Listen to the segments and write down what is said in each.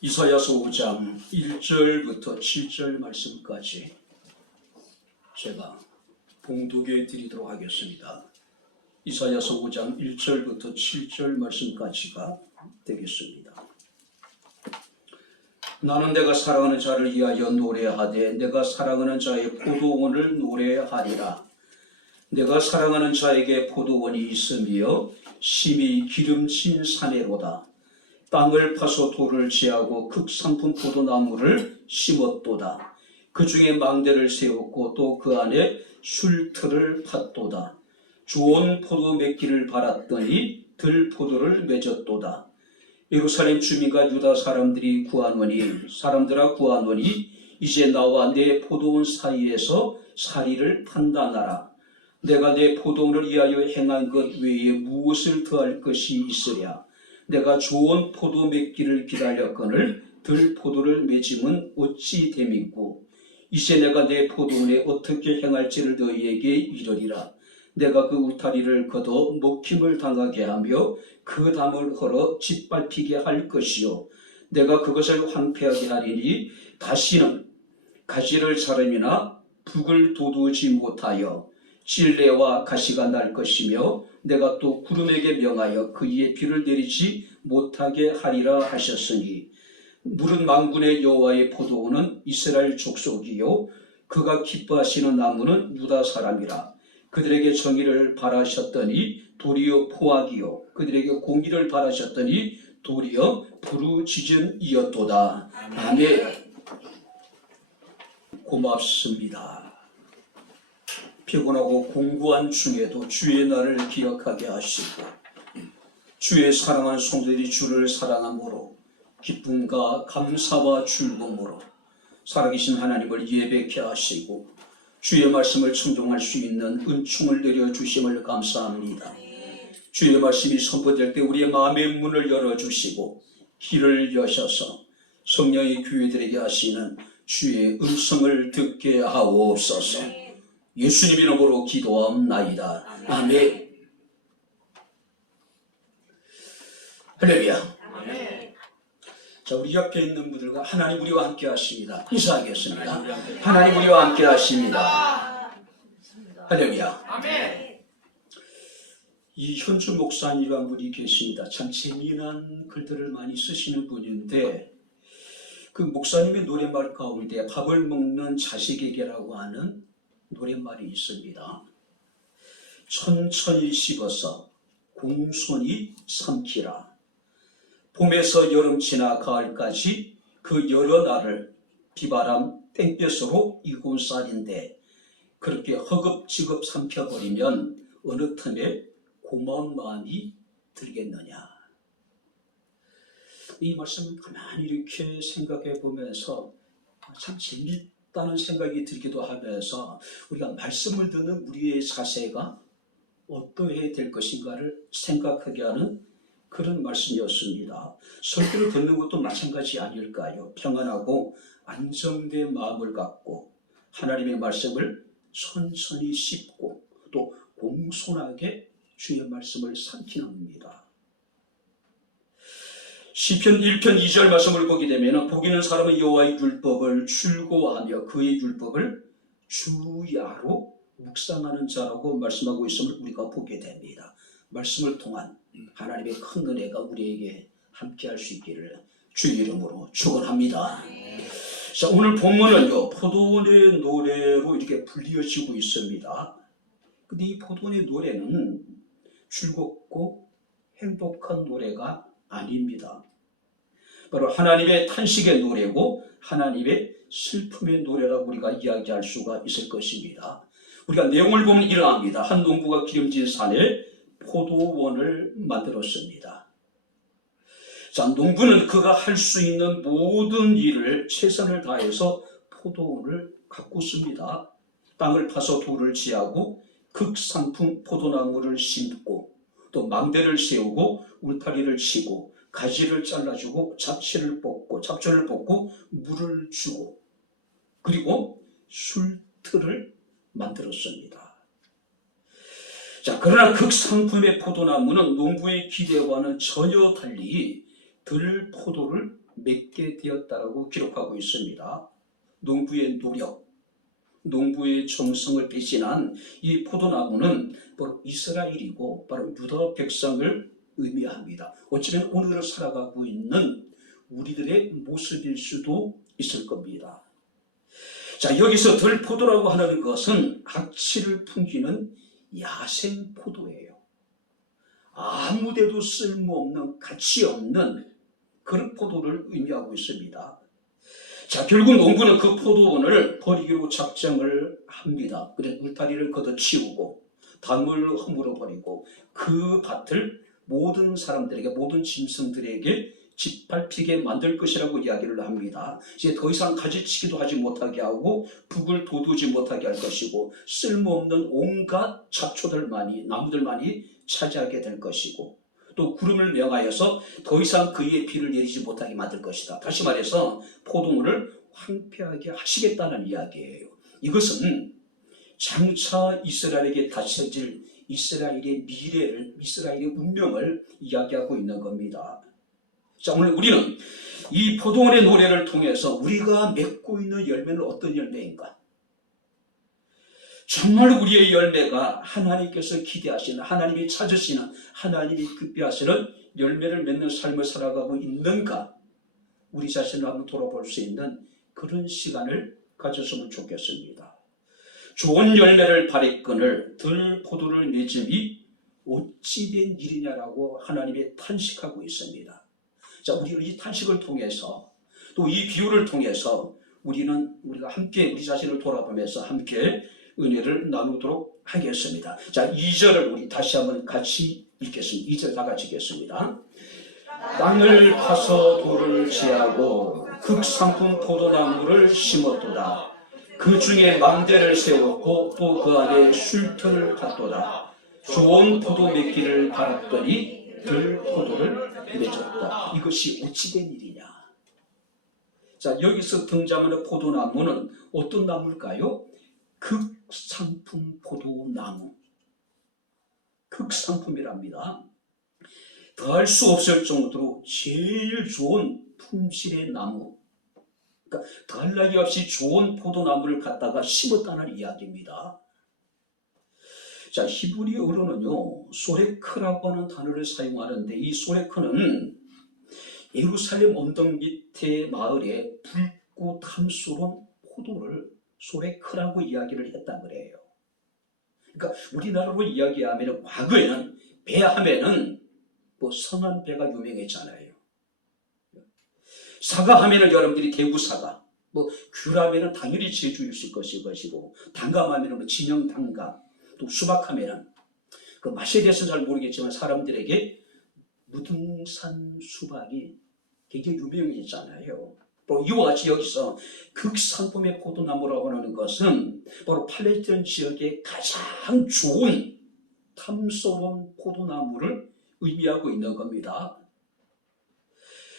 이사야서 5장 1절부터 7절 말씀까지 제가 봉독해 드리도록 하겠습니다. 이사야서 5장 1절부터 7절 말씀까지가 되겠습니다. 나는 내가 사랑하는 자를 위하여 노래하되 내가 사랑하는 자의 포도원을 노래하리라. 내가 사랑하는 자에게 포도원이 있으며 심히 기름진 사내로다. 땅을 파서 돌을 지하고 극상품 포도나무를 심었도다. 그 중에 망대를 세웠고 또 그 안에 술틀을 팠도다. 좋은 포도 맺기를 바랐더니 들포도를 맺었도다. 예루살렘 주민과 유다 사람들아 구하노니 이제 나와 내 포도원 사이에서 사리를 판단하라. 내가 내 포도원을 위하여 행한 것 외에 무엇을 더할 것이 있으랴. 내가 좋은 포도 맺기를 기다렸거늘 들포도를 맺음은 어찌 됨이고 이제 내가 내 포도원에 어떻게 행할지를 너희에게 이르리라. 내가 그 울타리를 걷어 먹힘을 당하게 하며 그 담을 헐어 짓밟히게 할 것이요 내가 그것을 황폐하게 하리니 다시는 가지를 사람이나 북을 돋우지 못하여 찔레와 가시가 날 것이며 내가 또 구름에게 명하여 그 위에 비를 내리지 못하게 하리라 하셨으니 물은 만군의 여호와의 포도원은 이스라엘 족속이요 그가 기뻐하시는 나무는 유다 사람이라. 그들에게 정의를 바라셨더니 도리어 포악이요 그들에게 공의를 바라셨더니 도리어 부르짖음이었도다. 아멘. 고맙습니다. 피곤하고 공부한 중에도 주의 날을 기억하게 하시고 주의 사랑하는 성도들이 주를 사랑함으로 기쁨과 감사와 즐거움으로 살아계신 하나님을 예배케 하시고 주의 말씀을 청종할 수 있는 은총을 내려주심을 감사합니다. 주의 말씀이 선포될 때 우리의 마음의 문을 열어주시고 길을 여셔서 성령의 교회들에게 하시는 주의 음성을 듣게 하옵소서. 예수님 이름으로 기도하옵나이다. 아멘. 할렐루야. 아멘. 자, 우리 옆에 있는 분들과 하나님 우리와 함께 하십니다. 인사하겠습니다. 하나님 우리와 함께 하십니다. 할렐루야. 아멘. 이현주 목사님이라는 분이 계십니다. 참 재미난 글들을 많이 쓰시는 분인데 그 목사님의 노랫말 가운데 밥을 먹는 자식에게라고 하는 노랫말이 있습니다. 천천히 씹어서 공손히 삼키라. 봄에서 여름 지나 가을까지 그 여러 날을 비바람 땡볕으로 익은 쌀인데 그렇게 허겁지겁 삼켜버리면 어느 틈에 고마운 마음이 들겠느냐. 이 말씀을 가만히 이렇게 생각해 보면서 참 재밌다는 생각이 들기도 하면서 우리가 말씀을 듣는 우리의 자세가 어떠해야 될 것인가를 생각하게 하는 그런 말씀이었습니다. 설교를 듣는 것도 마찬가지 아닐까요? 평안하고 안정된 마음을 갖고 하나님의 말씀을 천천히 씹고 또 공손하게 주의 말씀을 삼키는 겁니다. 시편 1편 2절 말씀을 보게 되면 복이는 사람은 여호와의 율법을 출고하며 그의 율법을 주야로 묵상하는 자라고 말씀하고 있음을 우리가 보게 됩니다. 말씀을 통한 하나님의 큰 은혜가 우리에게 함께할 수 있기를 주의 이름으로 축원합니다. 자, 오늘 본문은요 포도원의 노래로 이렇게 불리어지고 있습니다. 근데 이 포도원의 노래는 즐겁고 행복한 노래가 아닙니다. 바로 하나님의 탄식의 노래고 하나님의 슬픔의 노래라고 우리가 이야기할 수가 있을 것입니다. 우리가 내용을 보면 이러합니다. 한 농부가 기름진 산에 포도원을 만들었습니다. 자, 농부는 그가 할 수 있는 모든 일을 최선을 다해서 포도원을 가꾸습니다. 땅을 파서 돌을 지하고 극상품 포도나무를 심고 또 망대를 세우고 울타리를 치고 가지를 잘라주고 잡초를 뽑고 물을 주고 그리고 술틀을 만들었습니다. 자, 그러나 극상품의 포도나무는 농부의 기대와는 전혀 달리 들포도를 맺게 되었다라고 기록하고 있습니다. 농부의 노력, 농부의 정성을 배신한 이 포도나무는 바로 이스라엘이고 바로 유다 백성을 의미합니다. 어쩌면 오늘을 살아가고 있는 우리들의 모습일 수도 있을 겁니다. 자, 여기서 들포도라고 하는 것은 악취를 풍기는 야생 포도예요. 아무데도 쓸모없는, 가치 없는 그런 포도를 의미하고 있습니다. 자, 결국 농부는 그 포도원을 버리기로 작정을 합니다. 그래서 울타리를 걷어치우고 담을 허물어 버리고 그 밭을 모든 사람들에게, 모든 짐승들에게 짓밟히게 만들 것이라고 이야기를 합니다. 이제 더 이상 가지치기도 하지 못하게 하고 북을 돋우지 못하게 할 것이고 쓸모없는 온갖 잡초들만이, 나무들만이 차지하게 될 것이고 또 구름을 명하여서 더 이상 그의 비를 내리지 못하게 만들 것이다. 다시 말해서 포도원을 황폐하게 하시겠다는 이야기예요. 이것은 장차 이스라엘에게 닥쳐질 이스라엘의 미래를, 이스라엘의 운명을 이야기하고 있는 겁니다. 자, 오늘 우리는 이 포도원의 노래를 통해서 우리가 맺고 있는 열매는 어떤 열매인가? 정말 우리의 열매가 하나님께서 기대하시는, 하나님이 찾으시는, 하나님이 급비하시는 열매를 맺는 삶을 살아가고 있는가? 우리 자신을 한번 돌아볼 수 있는 그런 시간을 가졌으면 좋겠습니다. 좋은 열매를 발했거늘 들포도를 맺음이 어찌 된 일이냐라고 하나님이 탄식하고 있습니다. 자, 우리는 이 탄식을 통해서 또 이 비유를 통해서 우리가 함께 우리 자신을 돌아보면서 함께 은혜를 나누도록 하겠습니다. 자, 2절을 우리 다시 한번 같이 읽겠습니다. 2절 다 같이 읽겠습니다. 땅을 파서 돌을 제하고 극상품 포도나무를 심었도다. 그 중에 망대를 세웠고 또 그 안에 쉴터를 팠도다. 좋은 포도 맺기를 바랐더니 들포도를 맺었다. 이것이 어찌된 일이냐? 자, 여기서 등장하는 포도나무는 어떤 나무일까요? 극상품 포도나무. 극상품이랍니다. 더할 수 없을 정도로 제일 좋은 품질의 나무. 그러니까 더할 나위 없이 좋은 포도나무를 갖다가 심었다는 이야기입니다. 자, 히브리어로는요, 소레크라고 하는 단어를 사용하는데 이 소레크는 예루살렘 언덕 밑에 마을에 붉고 탐스러운 포도를 소레크라고 이야기를 했다 그래요. 그러니까 우리나라로 이야기하면 과거에는 배 하면은 뭐 성한 배가 유명했잖아요. 사과 하면은 여러분들이 대구 사과, 뭐 귤하면은 당연히 제주일 것이고, 단감하면은 뭐 진영 단감, 또 수박하면은 그 맛에 대해서는 잘 모르겠지만 사람들에게 무등산 수박이 굉장히 유명했잖아요. 바로 이와 같이 여기서 극상품의 포도나무라고 하는 것은 바로 팔레스타인 지역의 가장 좋은 탐스러운 포도나무를 의미하고 있는 겁니다.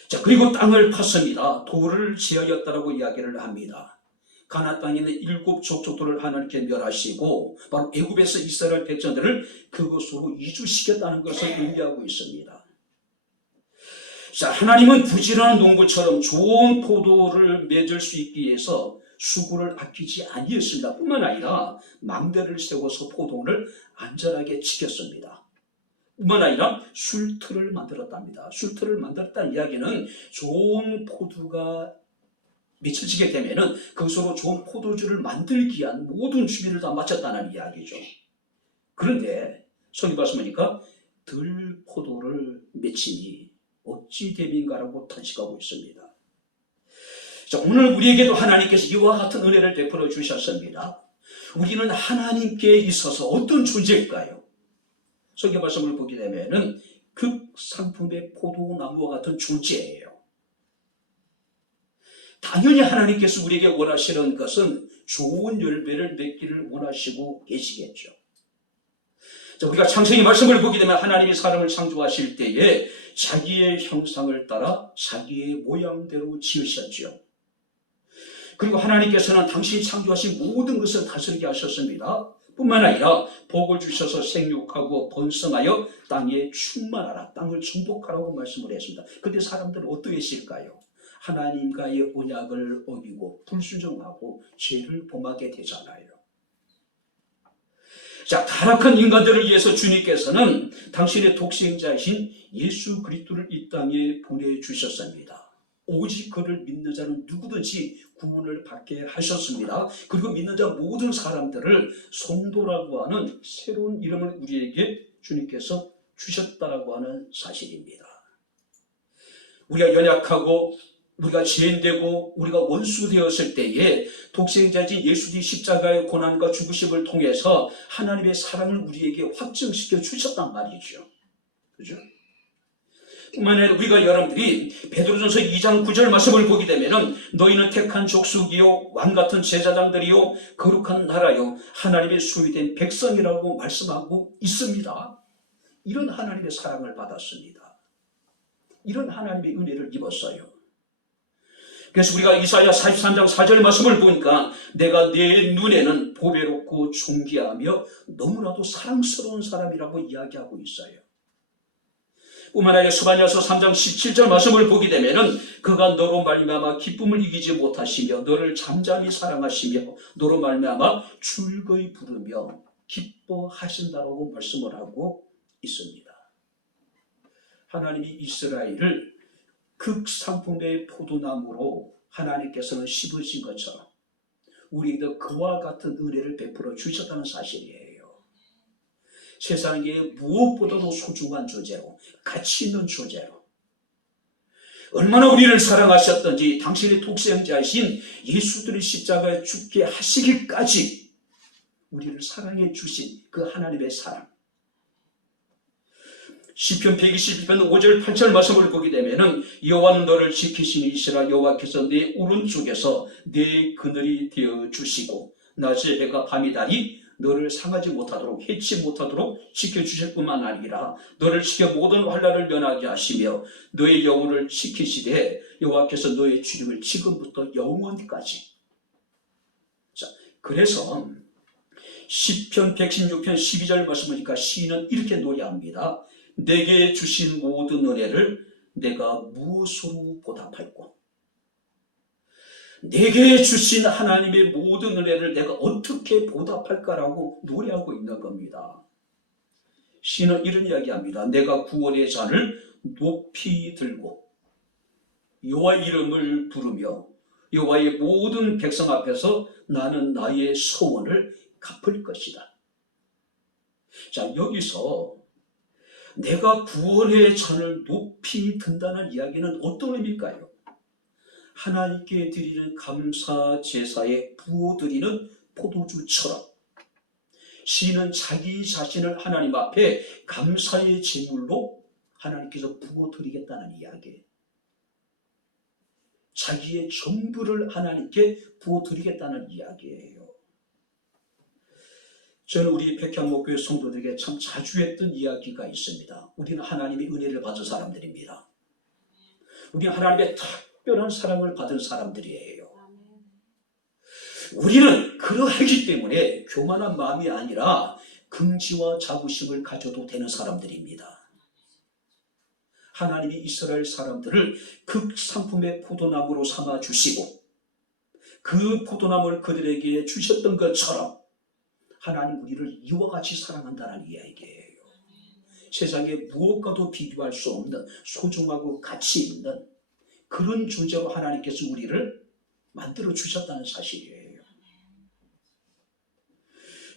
자, 그리고 땅을 팠습니다. 돌을 제하였다라고 이야기를 합니다. 가나안 땅에 있는 7 족속들을 하나님께 멸하시고 바로 애굽에서 이스라엘 백성들을 그곳으로 이주시켰다는 것을 의미하고 있습니다. 자, 하나님은 부지런한 농부처럼 좋은 포도를 맺을 수 있기 위해서 수고를 아끼지 아니했습니다. 뿐만 아니라 망대를 세워서 포도원을 안전하게 지켰습니다. 뿐만 아니라 슐터를 만들었답니다. 슐터를 만들었다는 이야기는 좋은 포도가 맺혀지게 되면은 그것으로 좋은 포도주를 만들기 위한 모든 준비를 다 마쳤다는 이야기죠. 그런데 성경 말씀하니까 들포도를 맺히니 어찌 됨인가라고 탄식하고 있습니다. 자, 오늘 우리에게도 하나님께서 이와 같은 은혜를 베풀어 주셨습니다. 우리는 하나님께 있어서 어떤 존재일까요? 성경 말씀을 보게 되면은 극상품의 포도나무와 같은 존재예요. 당연히 하나님께서 우리에게 원하시는 것은 좋은 열매를 맺기를 원하시고 계시겠죠. 자, 우리가 창세기 말씀을 보게 되면 하나님이 사람을 창조하실 때에 자기의 형상을 따라 자기의 모양대로 지으셨죠. 그리고 하나님께서는 당신이 창조하신 모든 것을 다스리게 하셨습니다. 뿐만 아니라 복을 주셔서 생육하고 번성하여 땅에 충만하라, 땅을 정복하라고 말씀을 했습니다. 그런데 사람들은 어떠했을까요? 하나님과의 언약을 어기고 불순종하고 죄를 범하게 되잖아요. 자, 타락한 인간들을 위해서 주님께서는 당신의 독생자이신 예수 그리스도를 이 땅에 보내주셨습니다. 오직 그를 믿는 자는 누구든지 구원을 받게 하셨습니다. 그리고 믿는 자 모든 사람들을 성도라고 하는 새로운 이름을 우리에게 주님께서 주셨다라고 하는 사실입니다. 우리가 연약하고 우리가 죄인되고 우리가 원수 되었을 때에 독생자진 예수의 십자가의 고난과 죽으심을 통해서 하나님의 사랑을 우리에게 확증시켜 주셨단 말이죠. 그죠? 뿐만 아니라 우리가 여러분들이 베드로전서 2장 9절 말씀을 보게 되면은 너희는 택한 족속이요 왕같은 제사장들이요 거룩한 나라요 하나님의 소유된 백성이라고 말씀하고 있습니다. 이런 하나님의 사랑을 받았습니다. 이런 하나님의 은혜를 입었어요. 그래서 우리가 이사야 43장 4절 말씀을 보니까 내가 내 눈에는 보배롭고 존귀하며 너무나도 사랑스러운 사람이라고 이야기하고 있어요. 뿐만 아니라 스바냐서 3장 17절 말씀을 보게 되면은 그가 너로 말미암아 기쁨을 이기지 못하시며 너를 잠잠히 사랑하시며 너로 말미암아 즐거이 부르며 기뻐하신다라고 말씀을 하고 있습니다. 하나님이 이스라엘을 극상품의 포도나무로 하나님께서는 심으신 것처럼 우리에게도 그와 같은 은혜를 베풀어 주셨다는 사실이에요. 세상에 무엇보다도 소중한 존재로 가치 있는 존재로 얼마나 우리를 사랑하셨던지 당신의 독생자이신 예수들의 십자가에 죽게 하시기까지 우리를 사랑해 주신 그 하나님의 사랑. 시편 121편 5절 8절 말씀을 보게 되면은 여호와는 너를 지키시니시라 여호와께서 내 오른쪽에서 내 그늘이 되어 주시고 낮에 해가 밤이 달이 너를 상하지 못하도록 해치 못하도록 지켜주실 뿐만 아니라 너를 지켜 모든 환난을 면하게 하시며 너의 영혼을 지키시되 여호와께서 너의 주님을 지금부터 영원까지. 자, 그래서 시편 116편 12절 말씀이니까 시인은 이렇게 노래합니다. 내게 주신 모든 은혜를 내가 무엇으로 보답할꼬? 내게 주신 하나님의 모든 은혜를 내가 어떻게 보답할까라고 노래하고 있는 겁니다. 시는 이런 이야기합니다. 내가 구원의 잔을 높이 들고 여호와의 이름을 부르며 여호와의 모든 백성 앞에서 나는 나의 소원을 갚을 것이다. 자, 여기서 내가 구원의 잔을 높이 든다는 이야기는 어떤 의미일까요? 하나님께 드리는 감사 제사에 부어드리는 포도주처럼 시인은 자기 자신을 하나님 앞에 감사의 제물로 하나님께서 부어드리겠다는 이야기. 자기의 전부를 하나님께 부어드리겠다는 이야기예요. 저는 우리 백향목교회 성도들에게 참 자주 했던 이야기가 있습니다. 우리는 하나님의 은혜를 받은 사람들입니다. 우리는 하나님의 특별한 사랑을 받은 사람들이에요. 우리는 그러하기 때문에 교만한 마음이 아니라 긍지와 자부심을 가져도 되는 사람들입니다. 하나님이 이스라엘 사람들을 극상품의 포도나무로 삼아주시고 그 포도나무를 그들에게 주셨던 것처럼 하나님 우리를 이와 같이 사랑한다는 이야기예요. 세상에 무엇과도 비교할 수 없는 소중하고 가치 있는 그런 존재로 하나님께서 우리를 만들어 주셨다는 사실이에요.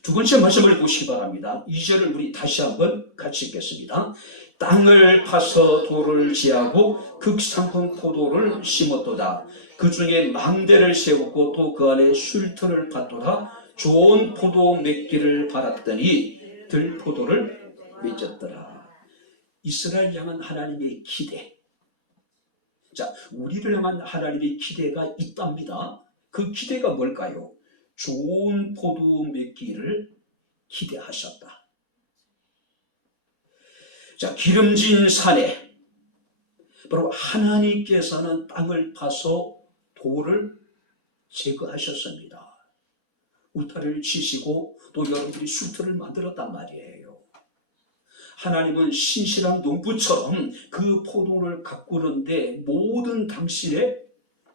두 번째 말씀을 보시기 바랍니다. 2절을 우리 다시 한번 같이 읽겠습니다. 땅을 파서 돌을 지하고 극상품 포도를 심었도다. 그 중에 망대를 세웠고 또 그 안에 쉴터를 팠도다. 좋은 포도 맺기를 바랐더니 들포도를 맺었더라. 이스라엘 향한 하나님의 기대. 자, 우리를 향한 하나님의 기대가 있답니다. 그 기대가 뭘까요? 좋은 포도 맺기를 기대하셨다. 자, 기름진 산에 바로 하나님께서는 땅을 파서 돌을 제거하셨습니다. 울타리를 치시고 또 여러분들이 슈트를 만들었단 말이에요. 하나님은 신실한 농부처럼 그 포도를 가꾸는데 모든 당신의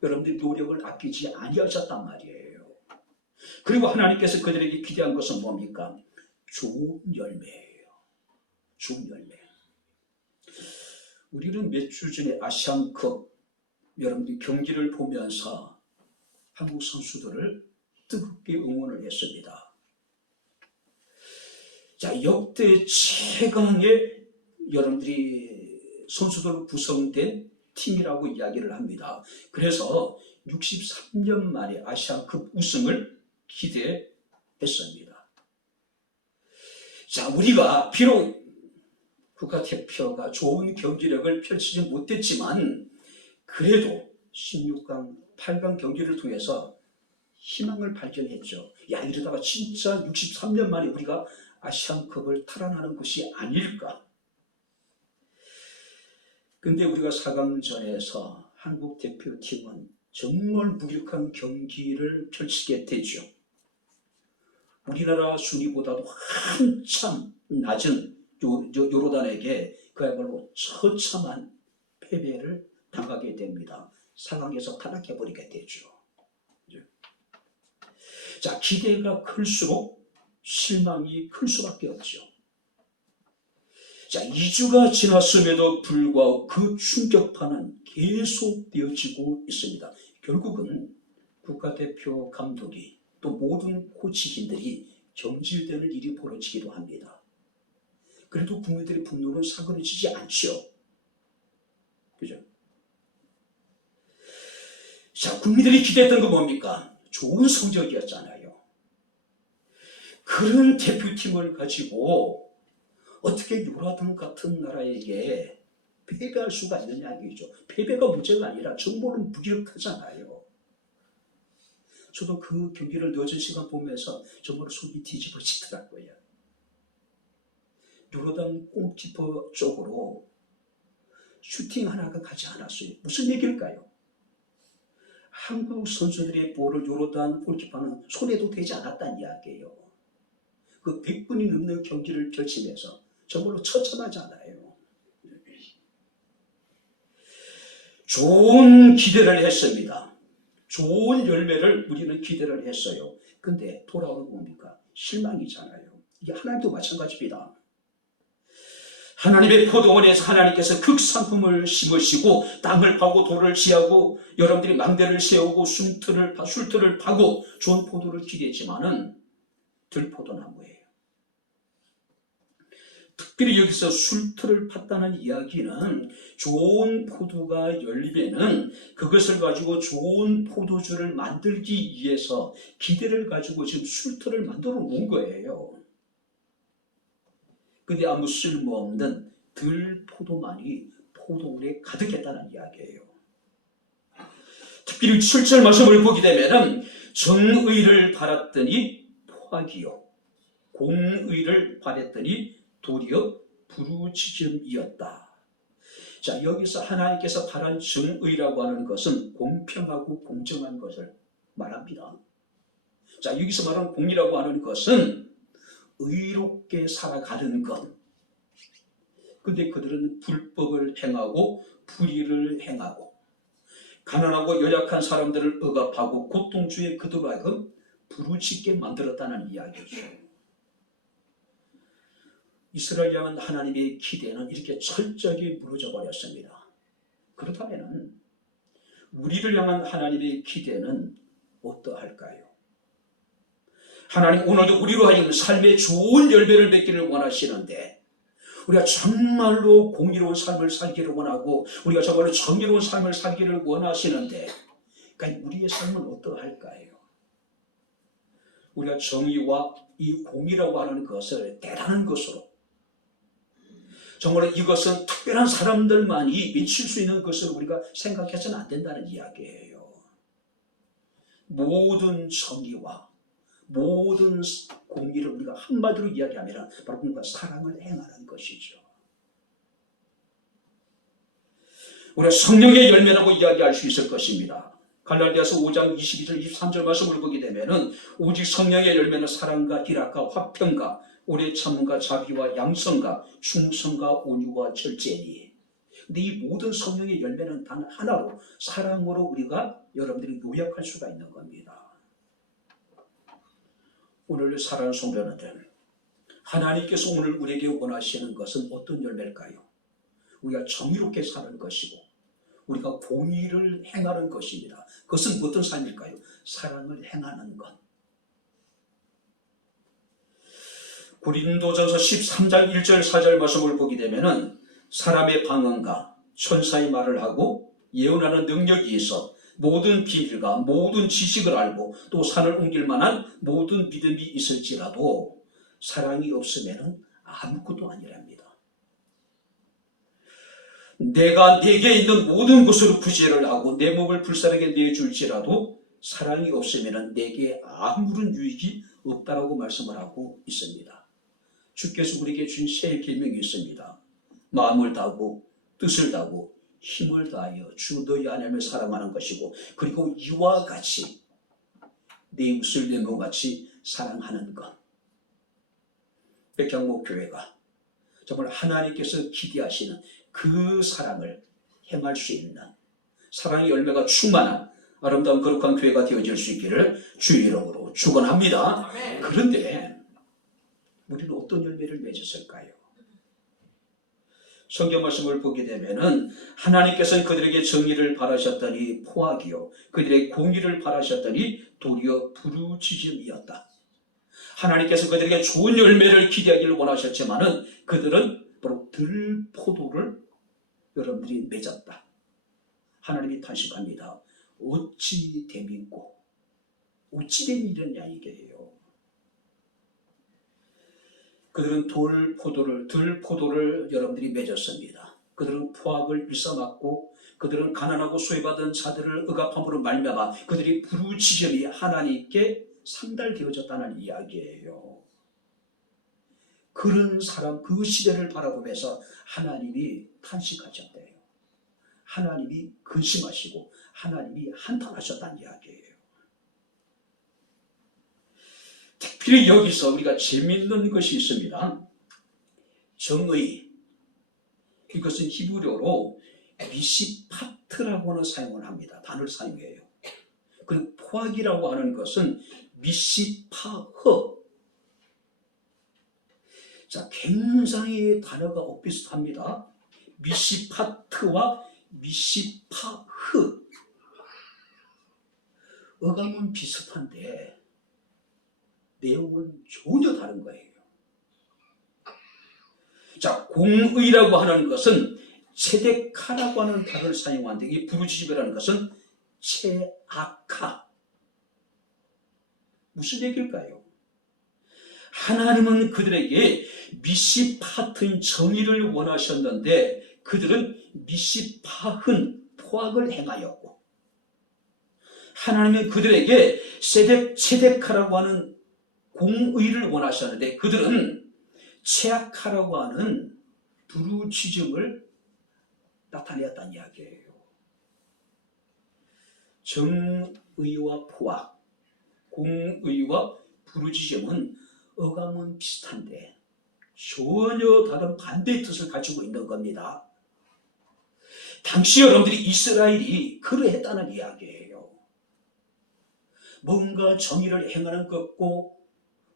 여러분들이 노력을 아끼지 아니하셨단 말이에요. 그리고 하나님께서 그들에게 기대한 것은 뭡니까? 좋은 열매예요. 좋은 열매. 우리는 몇 주 전에 아시안컵 여러분들 경기를 보면서 한국 선수들을 뜨겁게 응원을 했습니다. 자, 역대 최강의 여러분들이 선수들로 구성된 팀이라고 이야기를 합니다. 그래서 63년 만에 아시안컵 우승을 기대했습니다. 자, 우리가 비록 국가대표가 좋은 경기력을 펼치지 못했지만 그래도 16강, 8강 경기를 통해서 희망을 발견했죠. 야, 이러다가 진짜 63년 만에 우리가 아시안컵을 탈환하는 것이 아닐까. 근데 우리가 4강전에서 한국 대표팀은 정말 무력한 경기를 펼치게 되죠. 우리나라 순위보다도 한참 낮은 요르단에게 그야말로 처참한 패배를 당하게 됩니다. 4강에서 탈락해버리게 되죠. 자, 기대가 클수록 실망이 클 수밖에 없죠. 자, 2주가 지났음에도 불구하고 그 충격파는 계속되어지고 있습니다. 결국은 국가대표 감독이 또 모든 코치진들이 경질되는 일이 벌어지기도 합니다. 그래도 국민들의 분노는 사그러지지 않죠. 그죠? 자, 국민들이 기대했던 건 뭡니까? 좋은 성적이었잖아요. 그런 대표팀을 가지고 어떻게 요르단 같은 나라에게 패배할 수가 있느냐 이거죠. 패배가 문제가 아니라 정말로 무기력하잖아요. 저도 그 경기를 늦은 시간 보면서 정말 속이 뒤집어지더라고요. 요르단 골키퍼 쪽으로 슈팅 하나가 가지 않았어요. 무슨 얘기일까요? 한국 선수들의 볼을 요르단 골키퍼는 손에도 대지 않았다는 이야기예요. 그 100분이 넘는 경기를 펼치면서 정말로 처참하잖아요. 좋은 기대를 했습니다. 좋은 열매를 우리는 기대를 했어요. 근데 돌아오는 거 뭡니까? 실망이잖아요. 이게 하나님도 마찬가지입니다. 하나님의 포도원에서 하나님께서 극상품을 심으시고 땅을 파고 돌을 지하고 여러분들이 망대를 세우고 술틀을 파고 좋은 포도를 기대했지만은 들포도나무예요. 특별히 여기서 술틀을 팠다는 이야기는 좋은 포도가 열리면은 그것을 가지고 좋은 포도주를 만들기 위해서 기대를 가지고 지금 술틀을 만들어 놓은 거예요. 근데 아무 쓸모없는 들포도만이 포도원에 가득했다는 이야기예요. 특별히 7절 말씀을 보게 되면은 정의를 바랐더니 포악이요 공의를 바랬더니 도리어 부르짖음이었다. 자, 여기서 하나님께서 바란 정의라고 하는 것은 공평하고 공정한 것을 말합니다. 자, 여기서 말하는 공의라고 하는 것은 의롭게 살아가는 것. 근데 그들은 불법을 행하고 불의를 행하고 가난하고 연약한 사람들을 억압하고 고통주에 그들로 하여금 부르짖게 만들었다는 이야기죠. 이스라엘 향한 하나님의 기대는 이렇게 철저하게 무너져 버렸습니다. 그렇다면 우리를 향한 하나님의 기대는 어떠할까요? 하나님 오늘도 우리로 하여금 삶의 좋은 열매를 맺기를 원하시는데 우리가 정말로 공의로운 삶을 살기를 원하고 우리가 정말로 정의로운 삶을 살기를 원하시는데 그러니까 우리의 삶은 어떠할까요? 우리가 정의와 이 공의라고 하는 것을 대단한 것으로 정말로 이것은 특별한 사람들만이 미칠 수 있는 것을 우리가 생각해서는 안 된다는 이야기예요. 모든 정의와 모든 공의를 우리가 한마디로 이야기하면 바로 그가 사랑을 행하는 것이죠. 우리가 성령의 열매라고 이야기할 수 있을 것입니다. 갈라디아서 5장 22절 23절 말씀을 보게 되면은 오직 성령의 열매는 사랑과 희락과 화평과 오래 참음과 자비와 양성과 충성과 온유와 절제니 근데 이 모든 성령의 열매는 단 하나로 사랑으로 우리가 여러분들이 요약할 수가 있는 겁니다. 오늘 사랑하는 성도님들, 하나님께서 오늘 우리에게 원하시는 것은 어떤 열매일까요? 우리가 정의롭게 사는 것이고 우리가 공의를 행하는 것입니다. 그것은 어떤 삶일까요? 사랑을 행하는 것. 고린도전서 13장 1절 4절 말씀을 보게 되면은 사람의 방언과 천사의 말을 하고 예언하는 능력이 있어 모든 비밀과 모든 지식을 알고 또 산을 옮길 만한 모든 믿음이 있을지라도 사랑이 없으면 아무것도 아니랍니다. 내가 내게 있는 모든 것으로 구제를 하고 내 몸을 불쌍하게 내줄지라도 사랑이 없으면 내게 아무런 유익이 없다라고 말씀을 하고 있습니다. 주께서 우리에게 준 새 계명이 있습니다. 마음을 다하고 뜻을 다하고 힘을 다하여 주 너희 하나님을 사랑하는 것이고 그리고 이와 같이 내 이웃을 내 몸같이 사랑하는 것. 백향목교회가 정말 하나님께서 기대하시는 그 사랑을 행할 수 있는 사랑의 열매가 충만한 아름다운 거룩한 교회가 되어질 수 있기를 주의 이름으로 축원합니다. 그런데 우리는 어떤 열매를 맺었을까요? 성경 말씀을 보게 되면은 하나님께서는 그들에게 정의를 바라셨더니 포악이요 그들의 공의를 바라셨더니 도리어 부르짖음이었다. 하나님께서 그들에게 좋은 열매를 기대하기를 원하셨지만은 그들은 바로 들포도를 여러분들이 맺었다. 하나님이 탄식합니다. 어찌 됨이고 어찌 된 일이냐 이게요. 그들은 들포도를 여러분들이 맺었습니다. 그들은 포악을 일삼았고 그들은 가난하고 소외받은 자들을 억압함으로 말미암아 그들이 부르짖음이 하나님께 상달되어졌다는 이야기예요. 그런 사람 그 시대를 바라보면서 하나님이 탄식하셨대요. 하나님이 근심하시고 하나님이 한탄하셨다는 이야기예요. 특별히 여기서 우리가 재미있는 것이 있습니다. 정의, 이것은 히브리어로 미시파트라고 하는 사용을 합니다. 단어를 사용해요. 그리고 포악이라고 하는 것은 미시파허. 자, 굉장히 단어가 엇비슷합니다. 미시파트와 미시파흐. 어감은 비슷한데 내용은 전혀 다른 거예요. 자, 공의라고 하는 것은 체데카라고 하는 단어를 사용하는데 이 부르짖음이라는 것은 체아카. 무슨 얘기일까요? 하나님은 그들에게 미시파트인 정의를 원하셨는데 그들은 미시파흔 포악을 행하였고 하나님은 그들에게 체데카라고 하는 공의를 원하셨는데 그들은 체악하라고 하는 부르짖음을 나타내었다는 이야기예요. 정의와 포악, 공의와 부르짖음은 어감은 비슷한데 전혀 다른 반대의 뜻을 가지고 있는 겁니다. 당시 여러분들이 이스라엘이 그러했다는 이야기예요. 뭔가 정의를 행하는 것고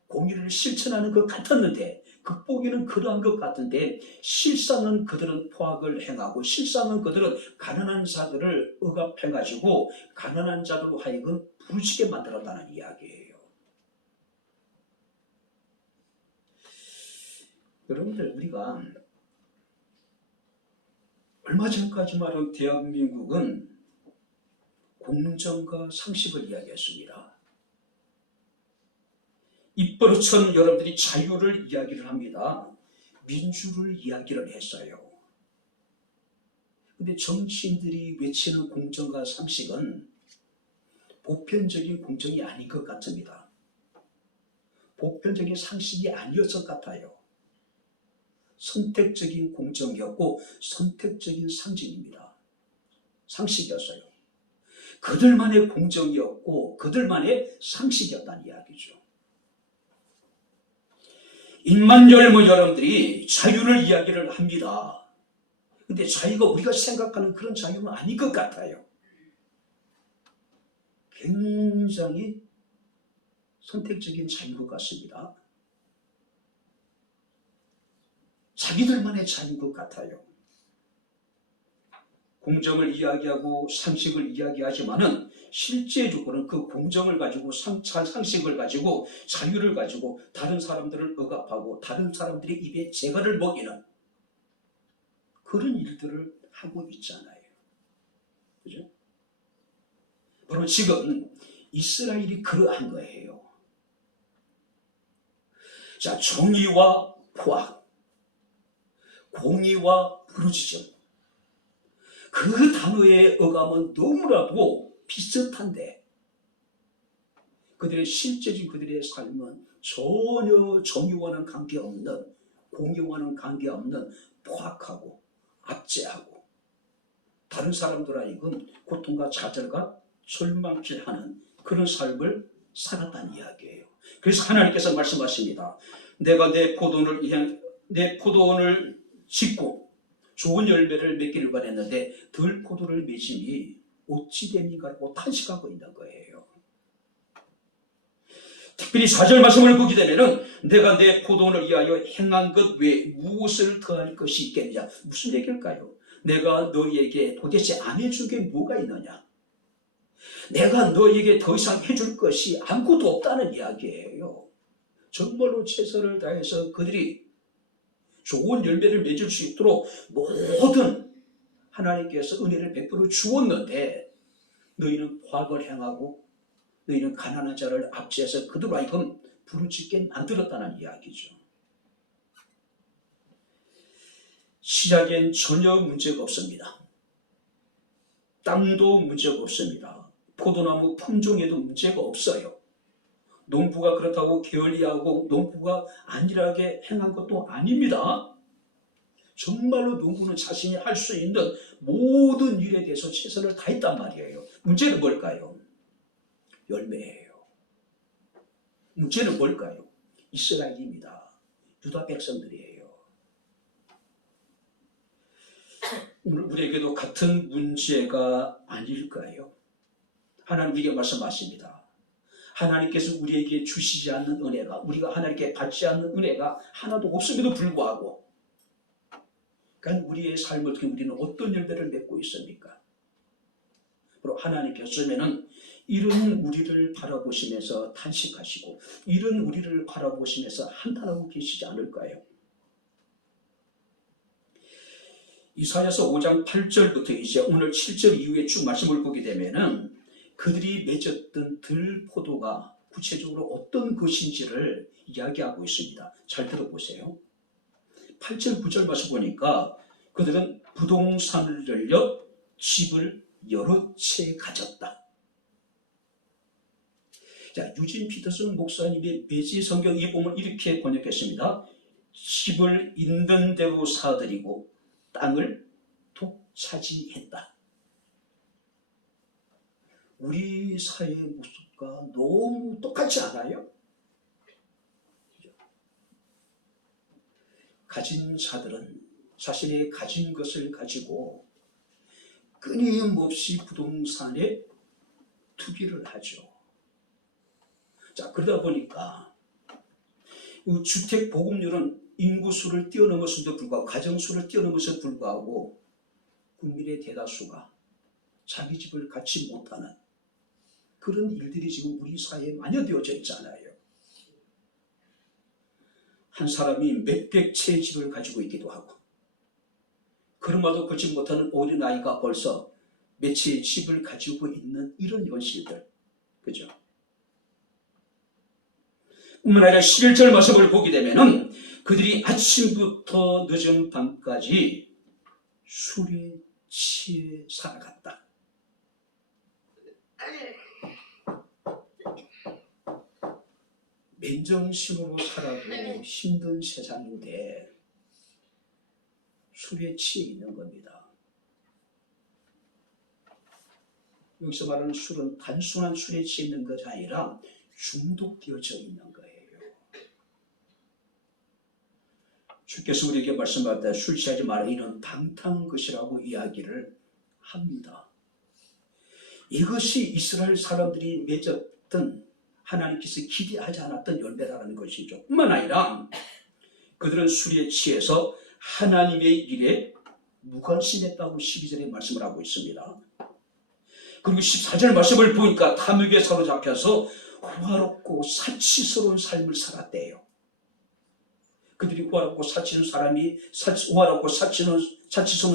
공의를 실천하는 것 같았는데 극복에는 그러한 것 같은데 실상은 그들은 포악을 행하고 실상은 그들은 가난한 자들을 억압해가지고 가난한 자들로 하여금 부르짖게 만들었다는 이야기예요. 여러분들 우리가 얼마 전까지 말한 대한민국은 공정과 상식을 이야기했습니다. 입버릇처럼 여러분들이 자유를 이야기를 합니다. 민주를 이야기를 했어요. 근데 정치인들이 외치는 공정과 상식은 보편적인 공정이 아닌 것 같습니다. 보편적인 상식이 아니었을 것 같아요. 선택적인 공정이었고 선택적인 상식입니다. 상식이었어요. 그들만의 공정이었고 그들만의 상식이었다는 이야기죠. 입만 열면 여러분들이 자유를 이야기를 합니다. 근데 자유가 우리가 생각하는 그런 자유는 아닌 것 같아요. 굉장히 선택적인 자유인 것 같습니다. 자기들만의 자유인 것 같아요. 공정을 이야기하고 상식을 이야기하지만은 실제적으로는 그 공정을 가지고 상식을 가지고 자유를 가지고 다른 사람들을 억압하고 다른 사람들의 입에 재갈을 먹이는 그런 일들을 하고 있잖아요. 그죠? 바로 지금 이스라엘이 그러한 거예요. 자, 정의와 포악, 공의와 부르짖음, 그 단어의 어감은 너무나도 비슷한데 그들의 실제적인 그들의 삶은 전혀 정의와는 관계없는, 공의와는 관계없는 포악하고 압제하고 다른 사람들 하여금 고통과 좌절과 절망질하는 그런 삶을 살았다는 이야기예요. 그래서 하나님께서 말씀하십니다. 내가 내 포도원을 짓고 좋은 열매를 맺기를 바랬는데 들 포도를 맺음이 어찌 됩니까라고 탄식하고 있는 거예요. 특별히 4절 말씀을 보게 되면은 내가 내 포도원을 위하여 행한 것 외에 무엇을 더할 것이 있겠느냐. 무슨 얘기일까요? 내가 너희에게 도대체 안 해준 게 뭐가 있느냐. 내가 너희에게 더 이상 해줄 것이 아무것도 없다는 이야기예요. 정말로 최선을 다해서 그들이 좋은 열매를 맺을 수 있도록 모든 하나님께서 은혜를 베풀어 주었는데 너희는 포악을 행하고 너희는 가난한 자를 압제해서 그들로 하여금 부르짖게 만들었다는 이야기죠. 시작엔 전혀 문제가 없습니다. 땅도 문제가 없습니다. 포도나무 품종에도 문제가 없어요. 농부가 그렇다고 게을리하고 농부가 안일하게 행한 것도 아닙니다. 정말로 농부는 자신이 할 수 있는 모든 일에 대해서 최선을 다했단 말이에요. 문제는 뭘까요? 열매예요. 문제는 뭘까요? 이스라엘입니다. 유다 백성들이에요. 오늘 우리에게도 같은 문제가 아닐까요? 하나님 우리에게 말씀하십니다. 하나님께서 우리에게 주시지 않는 은혜가, 우리가 하나님께 받지 않는 은혜가 하나도 없음에도 불구하고 그러니까 우리의 삶을 통해 우리는 어떤 열매를 맺고 있습니까? 바로 하나님께서는 이런 우리를 바라보시면서 탄식하시고 이런 우리를 바라보시면서 한탄하고 계시지 않을까요? 이사야서 5장 8절부터 이제 오늘 7절 이후에 쭉 말씀을 보게 되면은 그들이 맺었던 들포도가 구체적으로 어떤 것인지를 이야기하고 있습니다. 잘 들어보세요. 8절 9절 말씀 보니까 그들은 부동산을 열려 집을 여러 채 가졌다. 자, 유진 피터슨 목사님의 매지 성경 이 본을 이렇게 번역했습니다. 집을 있는 대로 사들이고 땅을 독차지했다. 우리 사회의 모습과 너무 똑같지 않아요? 가진 자들은 자신의 가진 것을 가지고 끊임없이 부동산에 투기를 하죠. 자, 그러다 보니까 주택 보급률은 인구수를 뛰어넘었음에도 불구하고 가정수를 뛰어넘었음에도 불구하고 국민의 대다수가 자기 집을 갖지 못하는 그런 일들이 지금 우리 사회에 만연되어져 있잖아요. 한 사람이 몇백 채의 집을 가지고 있기도 하고 그럼에도 그렇지 못하는 어린아이가 벌써 몇 채의 집을 가지고 있는 이런 현실들. 그죠? 뿐만 아니라 11절 말씀을 보게 되면은 그들이 아침부터 늦은 밤까지 술에 취해 살아갔다. 맨정신으로 살아도 힘든 세상인데 술에 취해 있는 겁니다. 여기서 말하는 술은 단순한 술에 취해 있는 것이 아니라 중독되어져 있는 거예요. 주께서 우리에게 말씀하셨다. 술 취하지 마라. 이런 방탕한 것이라고 이야기를 합니다. 이것이 이스라엘 사람들이 맺었던 하나님께서 기대하지 않았던 열매라는 것이죠. 뿐만 아니라 그들은 술에 취해서 하나님의 일에 무관심했다고 12절에 말씀을 하고 있습니다. 그리고 14절 말씀을 보니까 탐욕에 사로잡혀서 호화롭고 사치스러운 삶을 살았대요. 그들이 호화롭고 사치스러운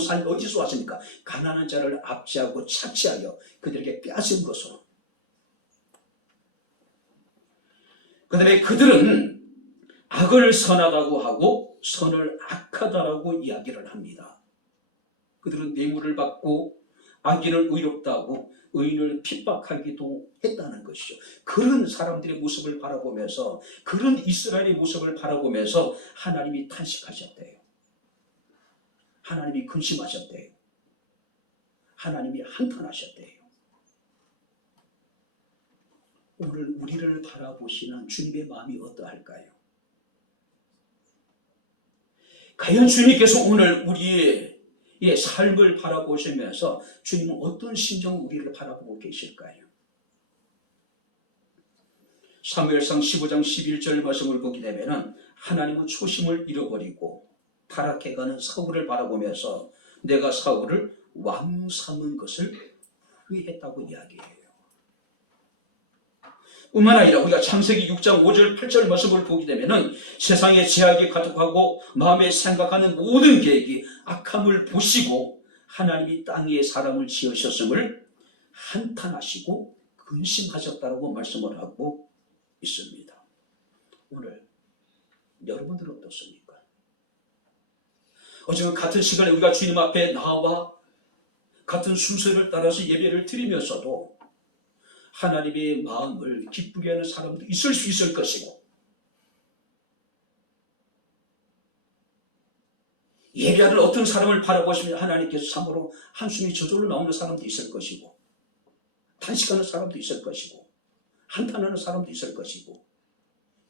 삶이 어디서 왔습니까? 가난한 자를 압제하고 차치하여 그들에게 빼앗은 것으로. 그 다음에 그들은 악을 선하다고 하고 선을 악하다라고 이야기를 합니다. 그들은 뇌물을 받고 악인을 의롭다고 의인을 핍박하기도 했다는 것이죠. 그런 사람들의 모습을 바라보면서, 그런 이스라엘의 모습을 바라보면서 하나님이 탄식하셨대요. 하나님이 근심하셨대요. 하나님이 한탄하셨대요. 오늘 우리를 바라보시는 주님의 마음이 어떠할까요? 과연 주님께서 오늘 우리의 삶을 바라보시면서 주님은 어떤 심정으로 우리를 바라보고 계실까요? 사무엘상 15장 11절 말씀을 보게 되면 하나님은 초심을 잃어버리고 타락해가는 사울을 바라보면서 내가 사울을 왕 삼은 것을 후회했다고 이야기해요. 뿐만 아니라 우리가 창세기 6장 5절 8절 말씀을 보게 되면 세상에 제약이 가득하고 마음에 생각하는 모든 계획이 악함을 보시고 하나님이 땅 위에 사람을 지으셨음을 한탄하시고 근심하셨다고 말씀을 하고 있습니다. 오늘 여러분들은 어떻습니까? 어제 같은 시간에 우리가 주님 앞에 나와 같은 순서를 따라서 예배를 드리면서도 하나님의 마음을 기쁘게 하는 사람도 있을 수 있을 것이고, 예배하는 어떤 사람을 바라보시면 하나님께서 참으로 한숨이 저절로 나오는 사람도 있을 것이고, 탄식하는 사람도 있을 것이고, 한탄하는 사람도 있을 것이고,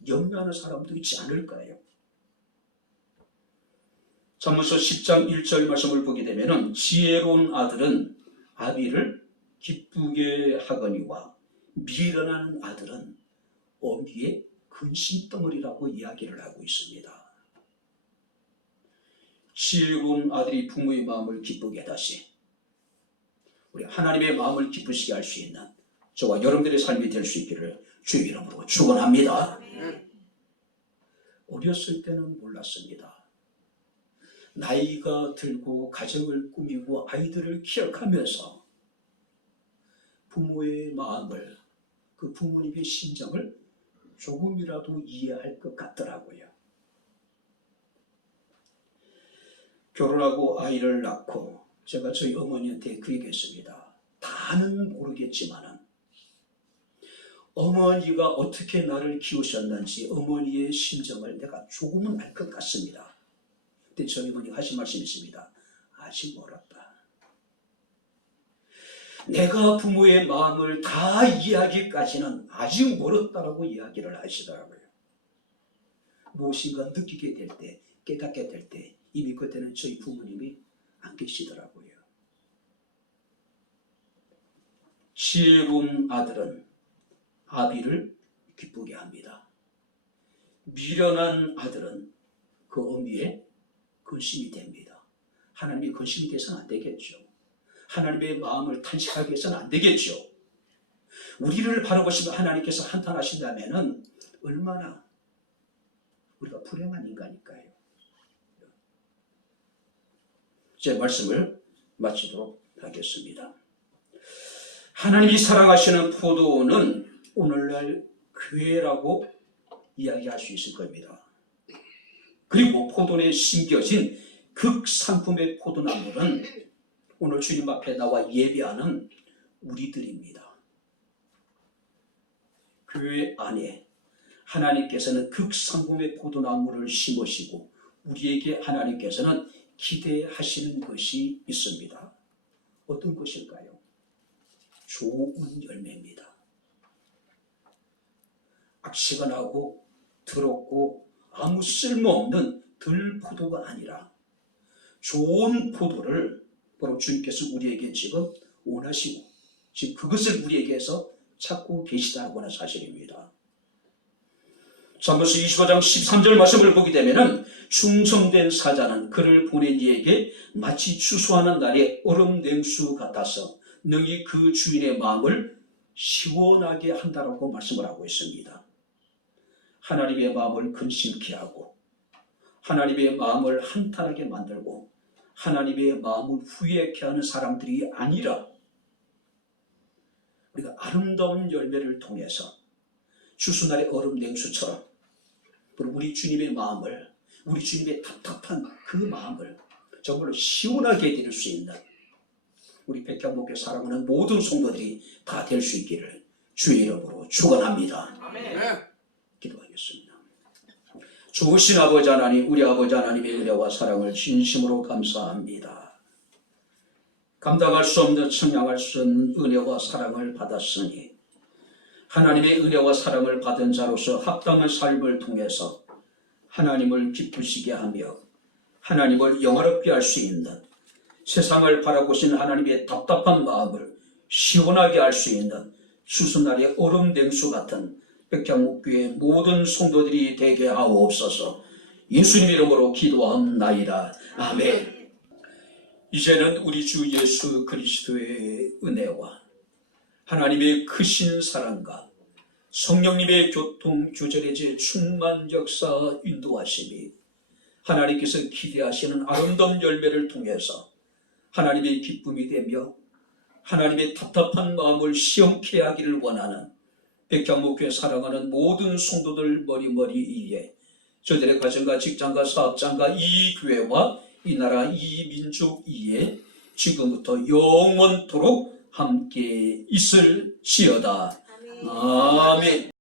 염려하는 사람도 있지 않을까요? 잠언서 10장 1절 말씀을 보게 되면 지혜로운 아들은 아비를 기쁘게 하거니와 미련한 아들은 어미의 근심덩어리라고 이야기를 하고 있습니다. 지혜로운 아들이 부모의 마음을 기쁘게 하다시 우리 하나님의 마음을 기쁘시게 할 수 있는 저와 여러분들의 삶이 될 수 있기를 주의 이름으로 축원합니다. 어렸을 때는 몰랐습니다. 나이가 들고 가정을 꾸미고 아이들을 키워가면서 부모의 마음을, 그 부모님의 심정을 조금이라도 이해할 것 같더라고요. 결혼하고 아이를 낳고 제가 저희 어머니한테 그 얘기했습니다. 다는 모르겠지만은 어머니가 어떻게 나를 키우셨는지 어머니의 심정을 내가 조금은 알 것 같습니다. 근데 저희 어머니가 하신 말씀이 있습니다. 아직 멀었다. 내가 부모의 마음을 다 이해하기까지는 아직 멀었다라고 이야기를 하시더라고요. 무엇인가 느끼게 될 때, 깨닫게 될 때 이미 그때는 저희 부모님이 안 계시더라고요. 지혜로운 아들은 아비를 기쁘게 합니다. 미련한 아들은 그 어미의 근심이 됩니다. 하나님이 근심이 돼서는 안 되겠죠. 하나님의 마음을 탄식하게 해서는 안 되겠죠. 우리를 바라보시면 하나님께서 한탄하신다면 얼마나 우리가 불행한 인간일까요? 제 말씀을 마치도록 하겠습니다. 하나님이 사랑하시는 포도는 오늘날 교회라고 이야기할 수 있을 겁니다. 그리고 포도에 심겨진 극상품의 포도나무는 오늘 주님 앞에 나와 예배하는 우리들입니다. 교회 안에 하나님께서는 극상품의 포도나무를 심으시고 우리에게 하나님께서는 기대하시는 것이 있습니다. 어떤 것일까요? 좋은 열매입니다. 악취가 나고 더럽고 아무 쓸모없는 들포도가 아니라 좋은 포도를 바로 주님께서 우리에게 지금 원하시고 지금 그것을 우리에게서 찾고 계시다고 하는 사실입니다. 잠언서 25장 13절 말씀을 보게 되면은 충성된 사자는 그를 보낸 이에게 마치 추수하는 날의 얼음 냉수 같아서 능히 그 주인의 마음을 시원하게 한다라고 말씀을 하고 있습니다. 하나님의 마음을 근심케 하고 하나님의 마음을 한탄하게 만들고 하나님의 마음을 후회케 하는 사람들이 아니라 우리가 아름다운 열매를 통해서 추수날의 얼음 냉수처럼 우리 주님의 마음을, 우리 주님의 답답한 그 마음을 정말로 시원하게 해드릴 수 있는 우리 백향목교 사랑하는 모든 성도들이 다 될 수 있기를 주의 이름으로 축원합니다. 아멘. 기도하겠습니다. 좋으신 아버지 하나님, 우리 아버지 하나님의 은혜와 사랑을 진심으로 감사합니다. 감당할 수 없는, 청량할 수 없는 은혜와 사랑을 받았으니 하나님의 은혜와 사랑을 받은 자로서 합당한 삶을 통해서 하나님을 기쁘시게 하며 하나님을 영화롭게 할 수 있는, 세상을 바라보시는 하나님의 답답한 마음을 시원하게 할 수 있는 추수날의 얼음 냉수 같은 백향목교의 모든 성도들이 되게 하옵소서. 예수님 이름으로 기도합나이다. 아멘. 이제는 우리 주 예수 그리스도의 은혜와 하나님의 크신 사랑과 성령님의 교통 교절의 충만 역사 인도하심이 하나님께서 기대하시는 아름다운 열매를 통해서 하나님의 기쁨이 되며 하나님의 답답한 마음을 시원케 하기를 원하는 백향목교회 사랑하는 모든 성도들 머리머리 위에 저들의 가정과 직장과 사업장과 이 교회와 이 나라 이 민족 위에 지금부터 영원토록 함께 있을지어다. 아멘.